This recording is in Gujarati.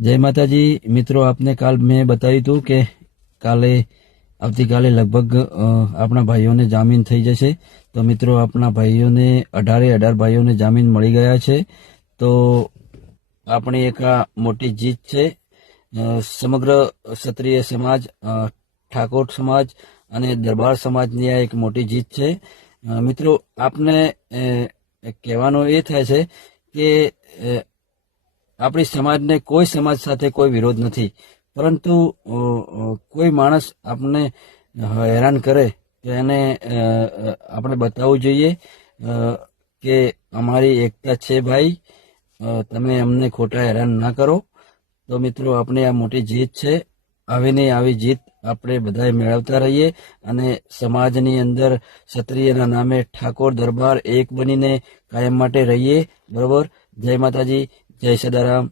जय माताजी मित्रों, आपने काल मैं बताव्યું હતું કે કાલે આવતીકાલે લગભગ આપણા ભાઈઓને જામીન થઈ જશે। તો મિત્રો આપણા ભાઈઓને 18 ભાઈઓને જામીન મળી ગયા છે। તો આપણી એક આ મોટી જીત છે। સમગ્ર ક્ષત્રિય સમાજ, ઠાકોર સમાજ અને દરબાર સમાજની આ એક મોટી જીત છે। મિત્રો આપને કહેવાનું એ થાય છે કે આપણી સમાજને કોઈ સમાજ સાથે કોઈ વિરોધ નથી, પરંતુ કોઈ માણસ આપણને હેરાન કરે તો એને આપણે બતાવવું જોઈએ કે અમારી એકતા છે ભાઈ, તમે અમને ખોટા હેરાન ના કરો। તો મિત્રો આપણે આ મોટી જીત છે। આવીને આવી જીત આપણે બધાએ મેળવતા રહીએ અને સમાજની અંદર ક્ષત્રિયના નામે ઠાકોર દરબાર એક બનીને કાયમ માટે રહીએ। બરોબર। જય માતાજી, જય સદારામ।